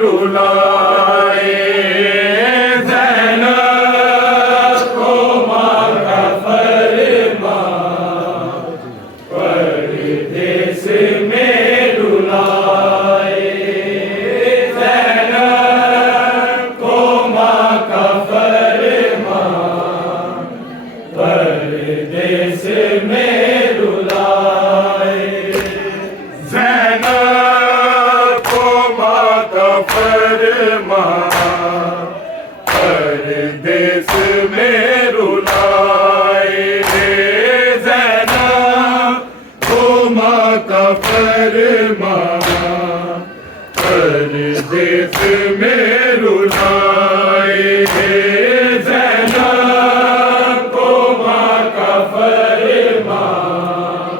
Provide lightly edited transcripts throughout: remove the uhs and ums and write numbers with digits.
रुलाए ज़ैनब को देश में रुलाए ज़ैनब को माँ का फरमान, परदेस में रुलाए ज़ैनब को माँ का फरमान,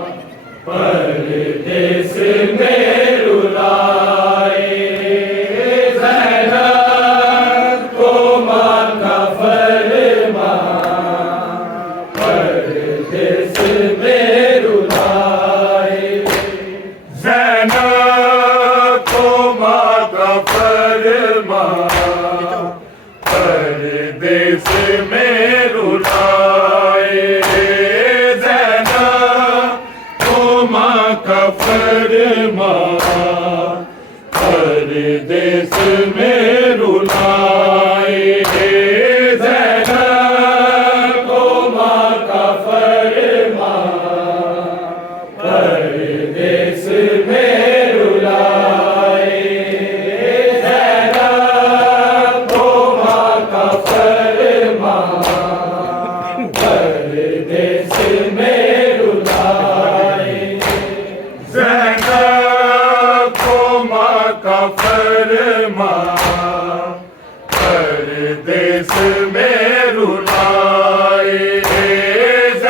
परदेस में रुलाए ज़ैनब को माँ का फरमान, परदेस में रुलाए ज़ैनब को माँ का फरमान, परदेस में रुलाए ज़ैनब को माँ का फरमान, परदेस में रुलाए ज़ैनब को माँ का फरमान, परदेस में रुलाए ज़ैनब को माँ का फरमान, परदेस में रुलाए ज़ैनब को माँ का फरमान, परदेस में रुलाए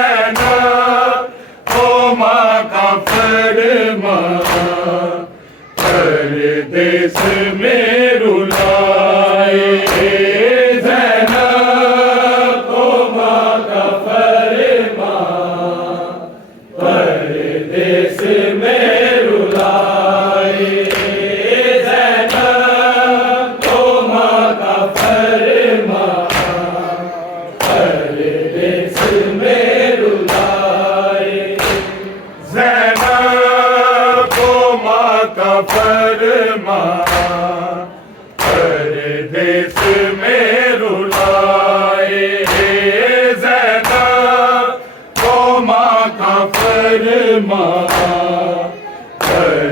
ज़ैनब को माँ का फरमान, परदेस में रुलाए ज़ैनब को माँ का फरमान, परदेस में रुलाए ज़ैनब को माँ का फरमान, परदेस में रुलाए ज़ैनब को माँ का फरमान, परदेस में रुलाए ज़ैनब को माँ का फरमान,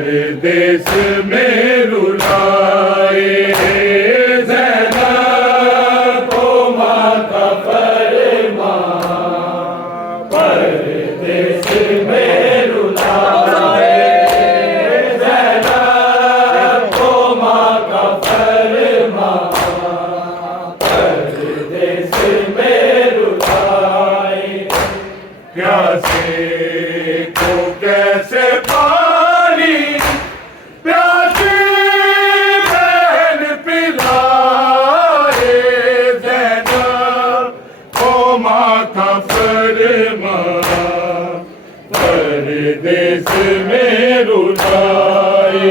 परदेस में रुलाए ज़ैनब को माँ का फरमान, परदेस में रुलाए ज़ैनब को माँ का फरमान, परदेस में रुलाए प्यासे को कैसे पानी प्यासी बहन पिलाए ज़ैनब को माँ का फरमान, परदेस में रुलाए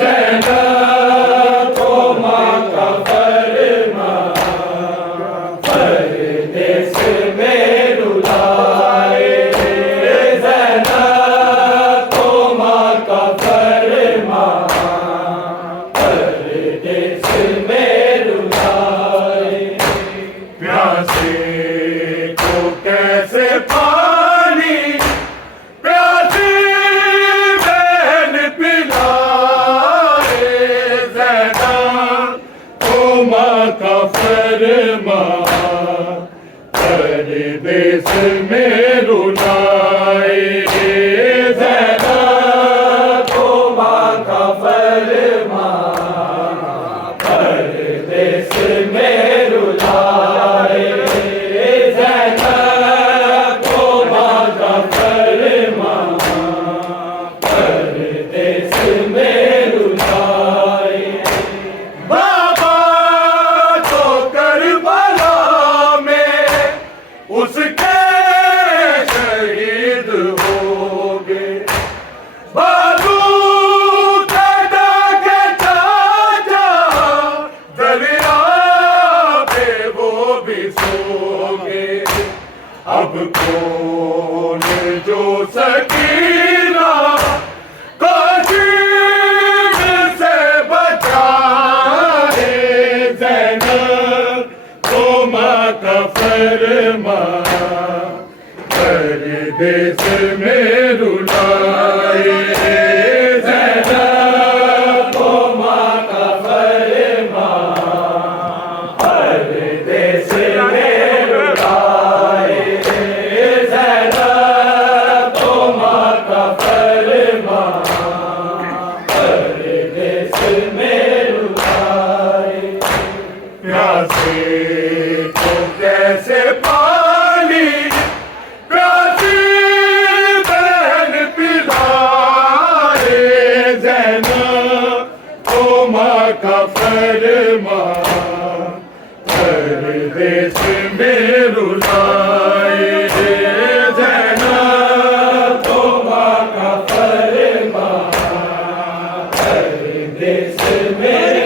ज़ैनब को माँ का फरमान, परदेस में रुलाए ज़ैनब को माँ का फरमान, परदेस में रुलाए प्यासे को कैसे पानी प्यासी बहन पिलाए ज़ैनब को माँ का फरमान, परदेस में रुलाए ज़ैनब को माँ का फरमान, परदेस में रुलाए ज़ैनब को माँ का फरमान, परदेस में रुलाए बाबा तो करबला में उसके शहीद हो गए, बालू के दागे चाचा दरिया पे वो भी सो गए, अब कौन जो सकीना को जीवन से बचाए ज़ैनब को माँ का फरमान, परदेस में रुलाए ज़ैनब को माँ का फरमान, परदेस तो कैसे पानी प्यासी बहन पिलाए ज़ैनब को माँ का फरमान परदेश में रुलाए ज़ैनब को माँ का फरमान परदेश में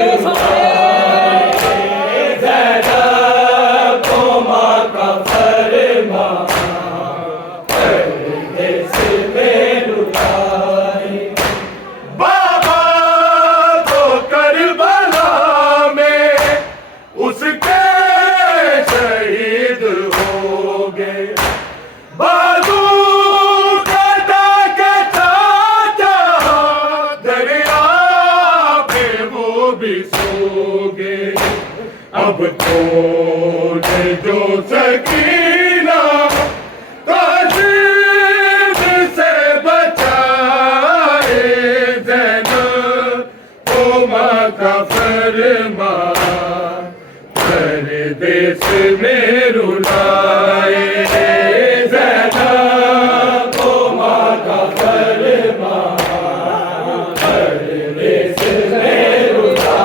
अब तो जो सकीना ताज़ीद से बचाए ज़ैनब को माँ का फरमान परदेश में रुलाए ज़ैनब को माँ का फरमान परदेश में रुलाए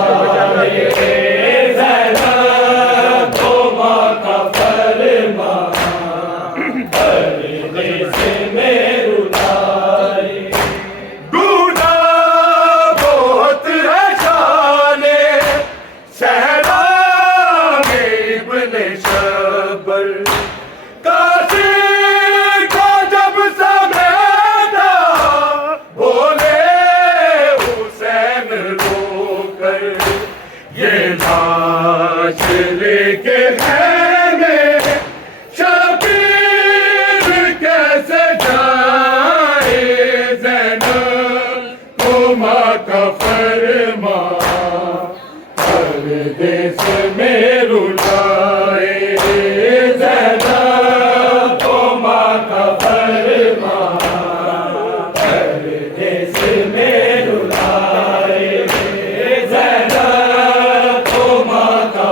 लेके में शबीर कैसे जाए ज़ैनब को माँ का फरमान परदेश में रुलाए ज़ैनब को माँ का फरमान परदेश में रुलाए ज़ैनब को माँ का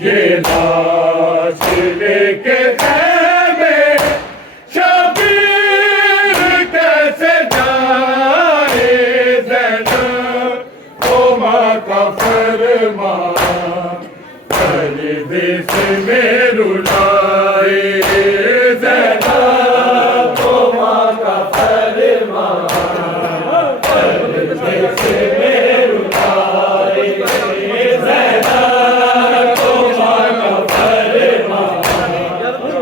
ये लाश लेके में शबीर कैसे जाए ज़ैनब को माँ का फरमान परदेश में रुलाए ज़ैनब को माँ का फरमान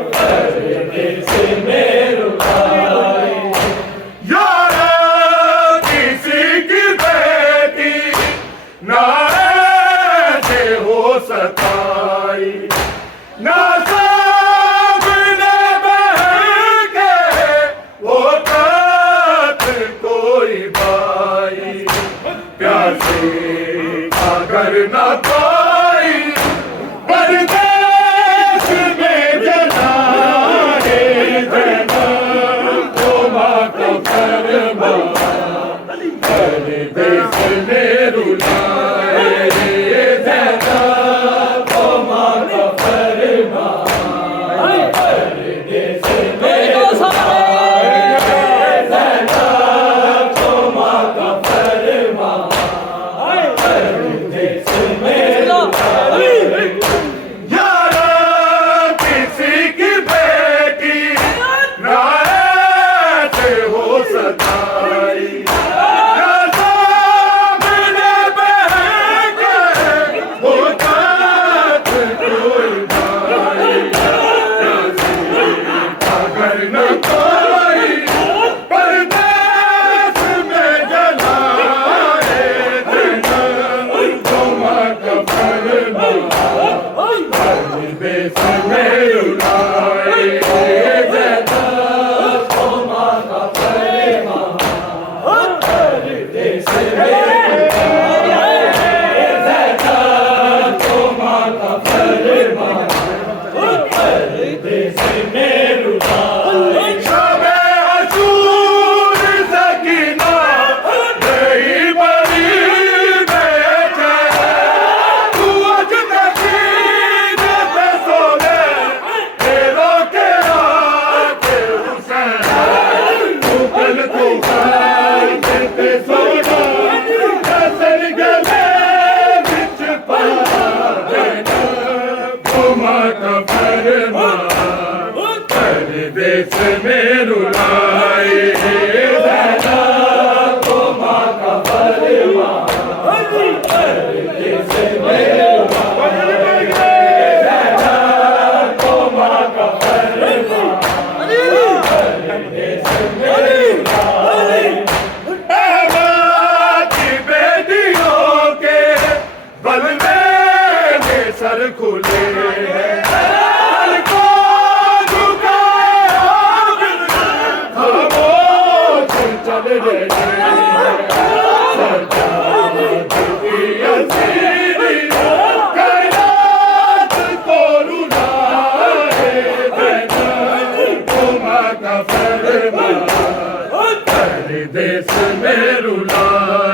परदेश में रुलाए चल रहे सजाद की असीरी कैलाश को रुलाए का फरमान हर देश में रुलाए